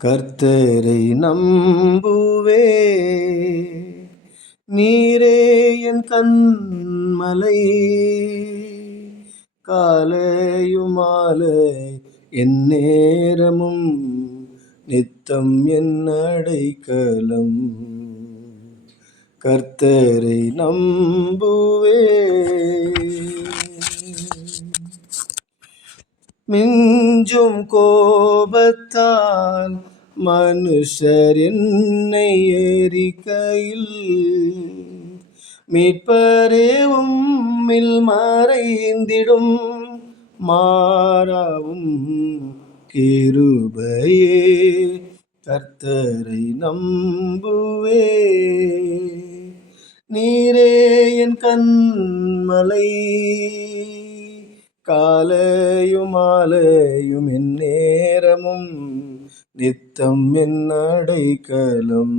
கர்த்தரை நம்புவே நீரே என் கண்மலை காலையும் மாலை என் நேரமும் நித்தம் என் அடைக்கலம். கர்த்தரை நம்புவே மிஞ்சும் கோபத்தால் மனுஷர் என்னை எரிக்கையில் மீட்பரே உம்மில் மறைந்திடும் மாறாவும் கிருபையே. கர்த்தரை நம்புவே நீரே என் கண்மலை காலையும் மாலையும் என் நேரமும் நித்தம் என் அடைக்கலம்.